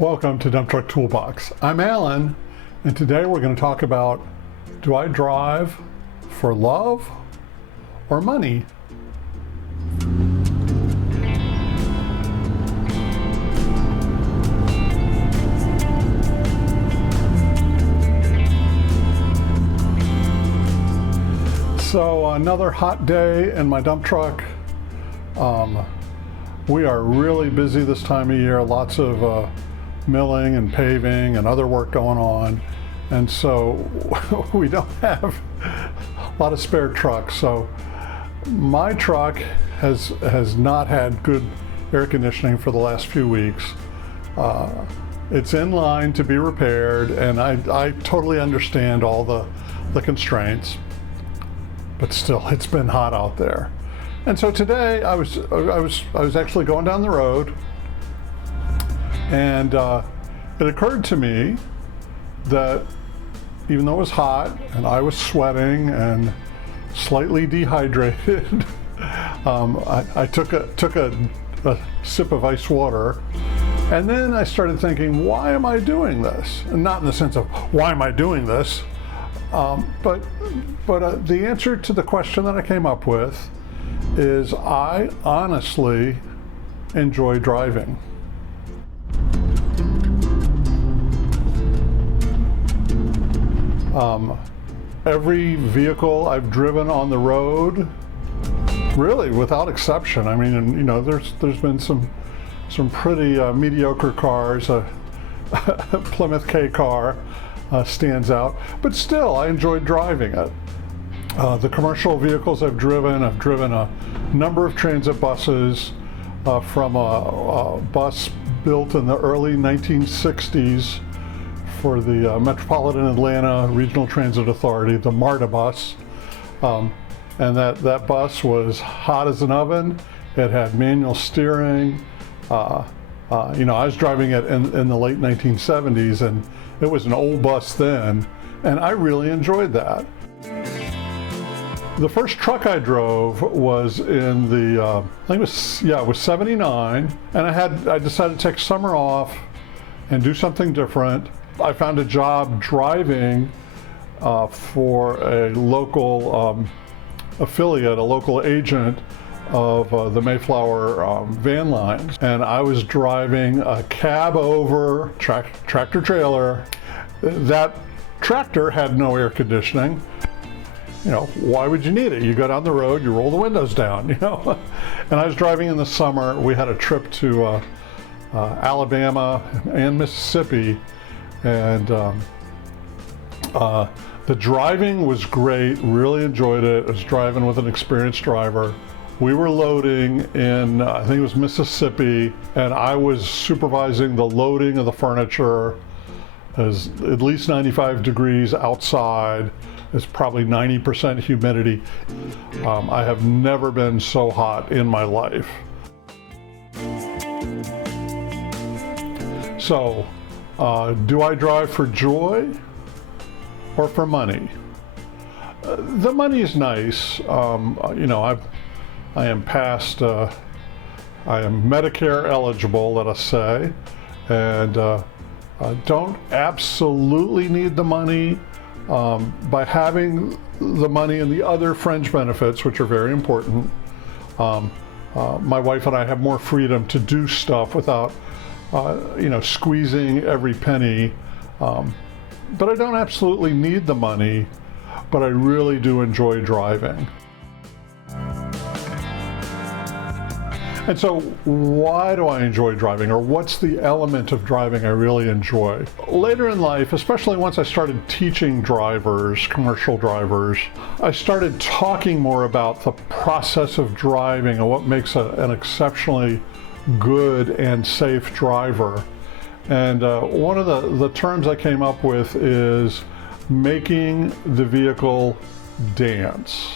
Welcome to Dump Truck Toolbox. I'm Alan, and today we're going to talk about, do I drive for love or money? So another hot day in my dump truck. We are really busy this time of year, lots of milling and paving and other work going on, and so we don't have a lot of spare trucks. So my truck has not had good air conditioning for the last few weeks. It's in line to be repaired, and I totally understand all the constraints, but still it's been hot out there. And so today I was actually going down the road, and it occurred to me that even though it was hot and I was sweating and slightly dehydrated, I took a sip of ice water, and then I started thinking, why am I doing this? And not in the sense of why am I doing this, but the answer to the question that I came up with is I honestly enjoy driving. Every vehicle I've driven on the road, really without exception. I mean, and, you know, there's been some pretty mediocre cars. Plymouth K car stands out, but still I enjoy driving it. The commercial vehicles I've driven a number of transit buses, from a bus built in the early 1960s for the Metropolitan Atlanta Regional Transit Authority, the MARTA bus. And that bus was hot as an oven. It had manual steering. I was driving it in the late 1970s, and it was an old bus then, and I really enjoyed that. The first truck I drove was in the, I think it was 79, and I decided to take summer off and do something different. I found a job driving for a local affiliate, a local agent of the Mayflower van lines, and I was driving a cab over tractor trailer. That tractor had no air conditioning. You know, why would you need it? You go down the road, you roll the windows down, you know. And I was driving in the summer. We had a trip to Alabama and Mississippi, and the driving was great, really enjoyed it. I was driving with an experienced driver. We were loading in, I think it was Mississippi, and I was supervising the loading of the furniture. It was at least 95 degrees outside. It's probably 90% humidity. I have never been so hot in my life. So, do I drive for joy or for money? The money is nice. I am past, I am Medicare eligible, let us say, and don't absolutely need the money. By having the money and the other fringe benefits, which are very important, my wife and I have more freedom to do stuff without, squeezing every penny. But I don't absolutely need the money, but I really do enjoy driving. And so why do I enjoy driving, or what's the element of driving I really enjoy? Later in life, especially once I started teaching drivers, commercial drivers, I started talking more about the process of driving and what makes an exceptionally good and safe driver. And one of the terms I came up with is making the vehicle dance.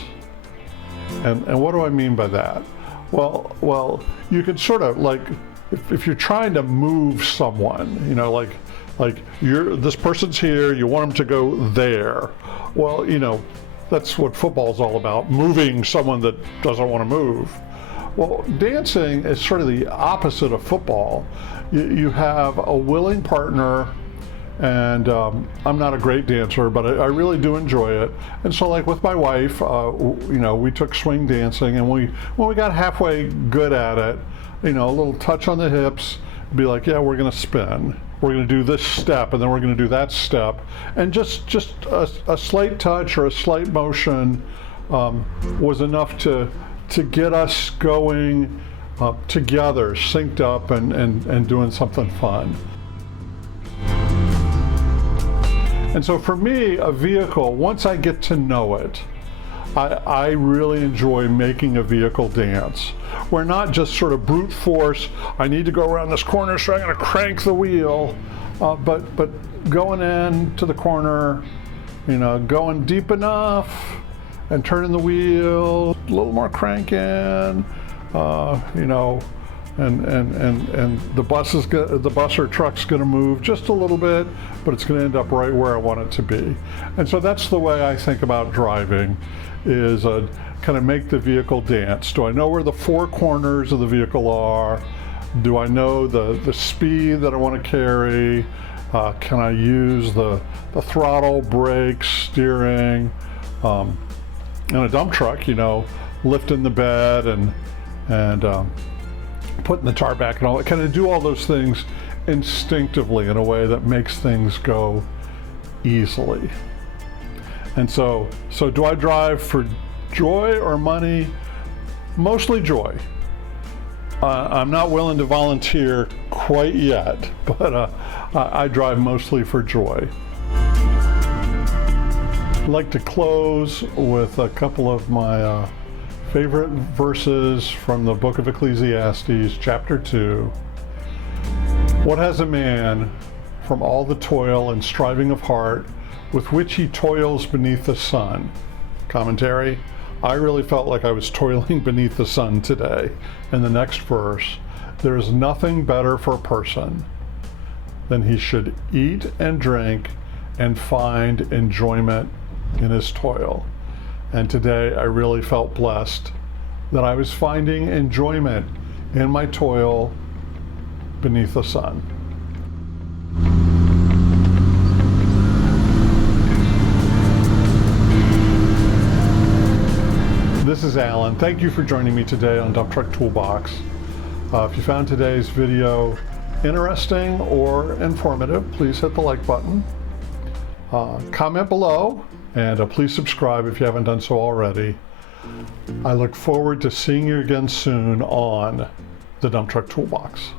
And what do I mean by that? Well, you could sort of, like, if you're trying to move someone, you know, like this person's here, you want them to go there. Well, you know, that's what football's all about, moving someone that doesn't want to move. Well, dancing is sort of the opposite of football. You have a willing partner, and I'm not a great dancer, but I really do enjoy it. And so, like with my wife, we took swing dancing, and when we got halfway good at it, a little touch on the hips, be like, yeah, we're going to spin. We're going to do this step, and then we're going to do that step, and just a slight touch or a slight motion was enough to get us going together, synced up, and doing something fun. And so for me, a vehicle, once I get to know it, I really enjoy making a vehicle dance. We're not just sort of brute force, I need to go around this corner, so I'm going to crank the wheel, but going into the corner, going deep got and turning the wheel, a little more cranking, and the bus or truck's going to move just a little bit, but it's going to end up right where I want it to be. And so that's the way I think about driving, is kind of make the vehicle dance. Do I know where the four corners of the vehicle are? Do I know the speed that I want to carry? Can I use the throttle, brakes, steering? In a dump truck, lifting the bed and putting the tar back and all that. Can I do all those things instinctively in a way that makes things go easily? And so do I drive for joy or money? Mostly joy. I'm not willing to volunteer quite yet, but I drive mostly for joy. I'd like to close with a couple of my favorite verses from the book of Ecclesiastes, chapter 2. What has a man from all the toil and striving of heart with which he toils beneath the sun? Commentary: I really felt like I was toiling beneath the sun today. In the next verse, there is nothing better for a person than he should eat and drink and find enjoyment in his toil. And today I really felt blessed that I was finding enjoyment in my toil beneath the sun. This is Alan. Thank you for joining me today on Dump Truck Toolbox. If you found today's video interesting or informative, please hit the like button. Comment below, and please subscribe if you haven't done so already. I look forward to seeing you again soon on the Dump Truck Toolbox.